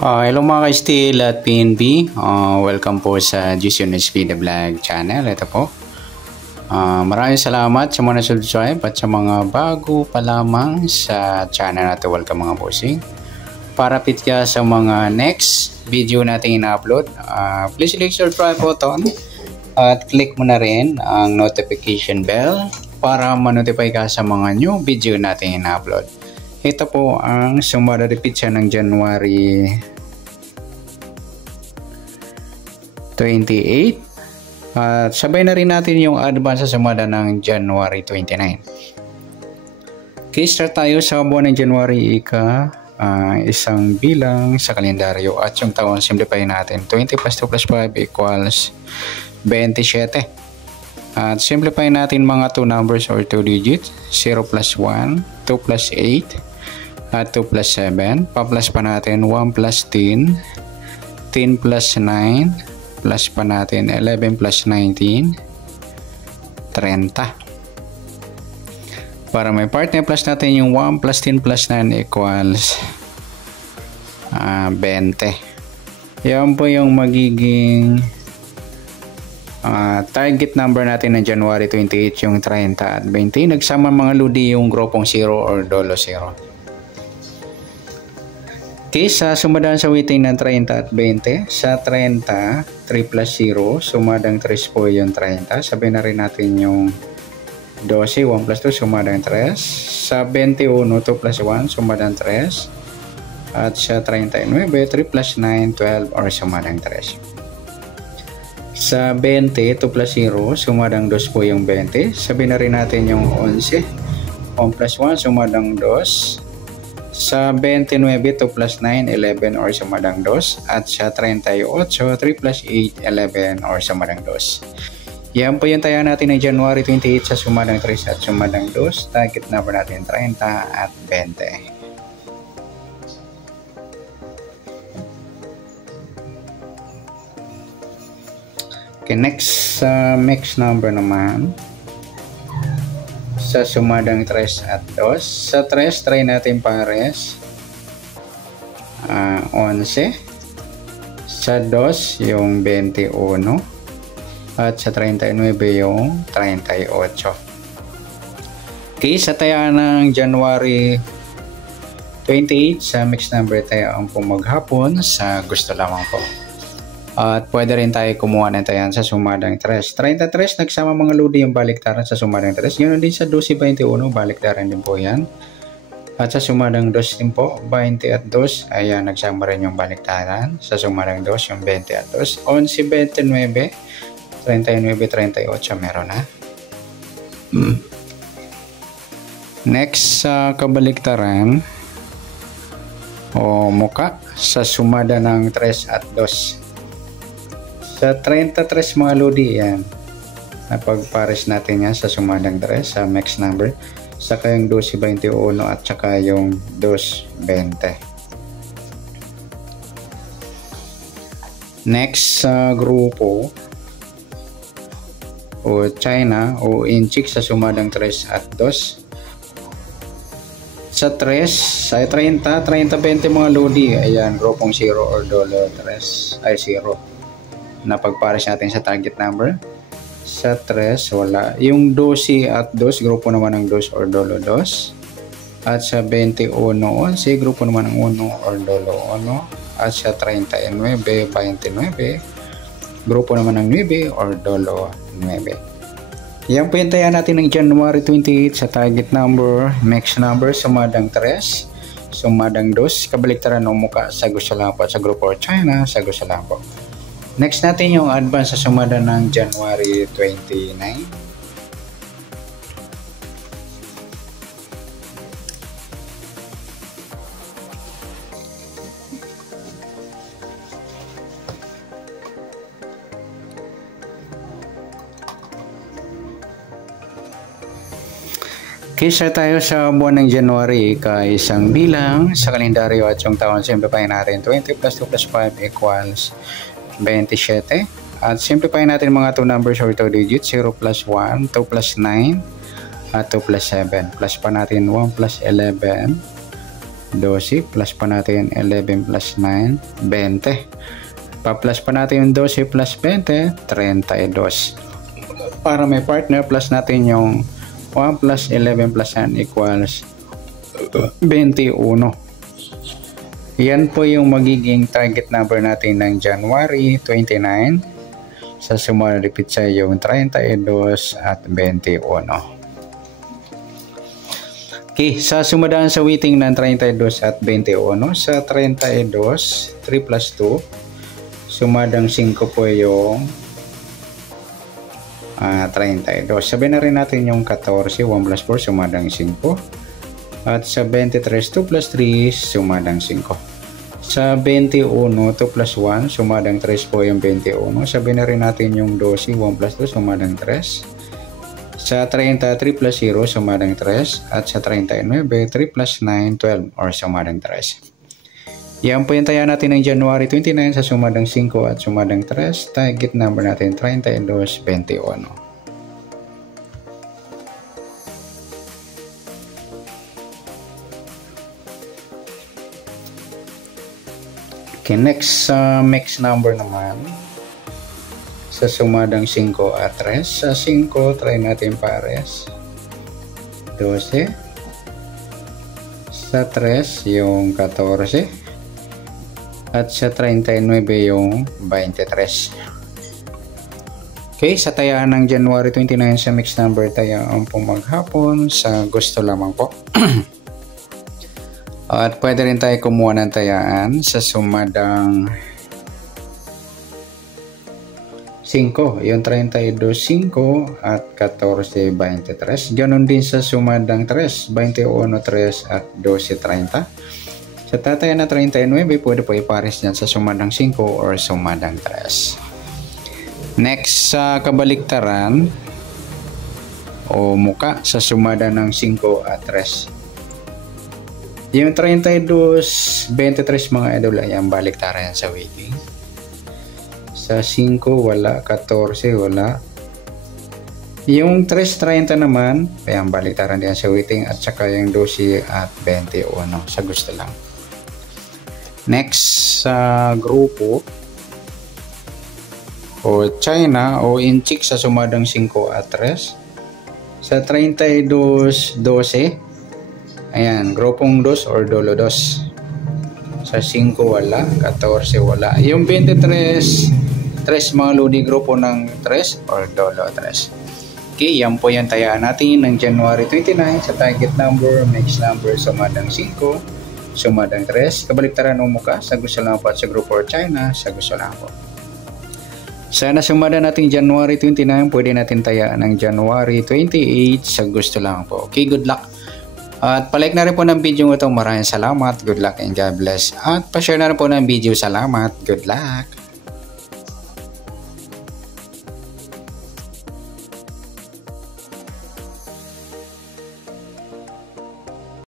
Hello mga ka-Steel at PNB. Welcome po sa Juicy Speed Vlog channel. Ito po. Maraming salamat sa mga subscribe at sa mga bago pa lamang sa channel natin. Welcome mga bossing. Para fit ka sa mga next video natin ina-upload, please click subscribe button at click mo na rin ang notification bell para ma-notify ka sa mga new video natin ina-upload. Ito po ang sumada repeat siya ng January 28 at sabay na rin natin yung advance sa sumada ng January 29. Okay, start tayo sa buwan ng January isang bilang sa kalendaryo at yung taon simplify natin. 20 plus 2 plus 5 equals 27. At simplify natin mga 2 numbers or 2 digits. 0 plus 1, 2 plus 8 at 2 plus 7. Pa-plus pa natin 1 plus 10, 10 plus 9, plus pa natin 11 plus 19, 30. Para may partner plus natin yung 1 plus 10 plus 9 equals 20. Yan po yung magiging target number natin ng January 28, yung 30 at 20. Nagsama mga ludi yung grupong 0 or dolo 0. Okay, sa sumadaan sa weighting ng 30 at 20, sa 30, 3 plus 0, sumadang 3 po yung 30. Sabihin na rin natin yung 12, 1 plus 2, sumadang 3. Sa 21, 2 plus 1, sumadang 3. At sa 39, 3 plus 9, 12 or sumadang 3. Sa 20, 2 plus 0, sumadang 2 po yung 20. Sabihin na rin natin yung 11, 1 plus 1, sumadang 2. Sa 29, 2 plus 9, 11 or sumadang 2. At sa 38, 3 plus 8, 11 or sumadang 2. Yan po yung taya natin ng January 28 sa sumadang 3 at sumadang 2. Target number natin 30 at 20. Okay, next mix number naman. Sa sumadang 3 at 2. Sa 3, try natin pares. 11. Sa 2, yung 21. At sa 39, yung 38. Okay, sa taya ng January 28, sa mix number tayo ang pumaghapon sa gusto lamang po. At pwede rin tayo kumuha ng tayan sa sumadang 3. 33, nagsama mga ludi yung baliktaran sa sumadang 3. Ganoon din sa 12-21, baliktaran din po yan. At sa sumadang 2 din po, 20 at 2, ayan, nagsama rin yung baliktaran. Sa sumadang 2, yung 20 at 2. 11, 29, 39, 38, meron na. Next, sa kabaliktaran, o muka, sa sumada ng 3 at 2. Sa 33 mga lodi yan, napagpares natin yan sa sumadang 3 sa max number, saka yung 12-21 at saka yung 2-20. Next sa grupo o China o inchik sa sumadang 3 at 2. Sa 3, sa 30, 20 mga lodi, ayan, grupong 0 or dolo 3 ay 0. Napagpares natin sa target number. Sa 3, wala. Yung 12 at 2, grupo naman ng 2 or dolo 2. At sa 21, 11, grupo naman ng 1 or dolo 1. At sa 39, 29, grupo naman ng 9 or dolo 9. Yan po yung taya natin ng January 28 sa target number, max number, sumadang 3, sumadang 2, kabaliktaran ng muka sa gusto lang po, sa grupo China, sa gusto lang po. Next natin yung advance sa sumada ng January 29. Kisa tayo sa buwan ng January, isang bilang sa kalendaryo at yung taon simplify natin. 20 plus 2 plus 5 equals 27. At simplify natin mga 2 numbers or 2 digits. 0 plus 1, 2 plus 9 at 2 plus 7. Plus pa natin 1 plus 11 12, plus pa natin 11 plus 9, 20. Pa-plus pa natin yung 12 plus 20, 32. Para may partner, plus natin yung 1 plus 11 plus 9 equals 21. Yan po yung magiging target number natin ng January 29. Sa sumalipit sa yung 32 at 21. Okay, sa sumadaan sa weighting ng 32 at 21, sa 32, 3 plus 2, sumadang 5 po yung 32. Sabihin na rin natin yung 14, 1 plus 4, sumadang 5. At sa 23, 2 plus 3, sumadang 5. Sa 21, 2 plus 1, sumadang 3 po yung 21. Sabihin na rin natin yung 12, 1 plus 2, sumadang 3. Sa 30, 3 plus 0, sumadang 3. At sa 39, 3 plus 9, 12 or sumadang 3. Yan po yung taya natin ng January 29 sa sumadang 5 at sumadang 3. Target number natin 32, 21. Okay, next mix number naman sa sumadang 5 at 3. Sa 5, try natin pares 12. Sa 3 yung 14 at sa 39 yung 23. Okay, sa tayaan ng January 29 sa mix number, tayaan po maghapon sa gusto lamang po. At pwede rin tayo kumuha ng tayaan sa sumadang 5, yung 32, 5 at 14, 23. Ganon din sa sumadang 3, 21, 3 at 12, 30. Sa tatayan na 39, pwede po ipares dyan sa sumadang 5 or sumadang 3. Next, sa kabaliktaran o muka sa sumada ng 5 at 3. Yung 32, 23 mga idol ay ang baliktaran sa weighting. Sa 5 wala, 14 wala. Yung 3.30 naman ay ang baliktaran din sa weighting at saka yung 12 at 21 sa gusto lang. Next sa grupo o China o inchik sa sumadang 5 at 3. Sa 32, 12. Ayan, grupong 2 or dolo 2. Sa 5 wala, 14 wala. Yung 23, 3 mga lodi grupo ng 3 or dolo 3. Okay, yan po yung tayaan natin ng January 29 sa target number, mix number, sumadang 5, sumadang 3. Kabaliktaran ng muka sa gusto lang po at sa grupo or China sa gusto lang po. Sana sumada natin January 29, pwede natin tayaan ng January 28 sa gusto lang po. Okay, good luck. At palike na rin po ng video ito. Maraming salamat. Good luck and God bless. At pa-share na rin po ng video. Salamat. Good luck.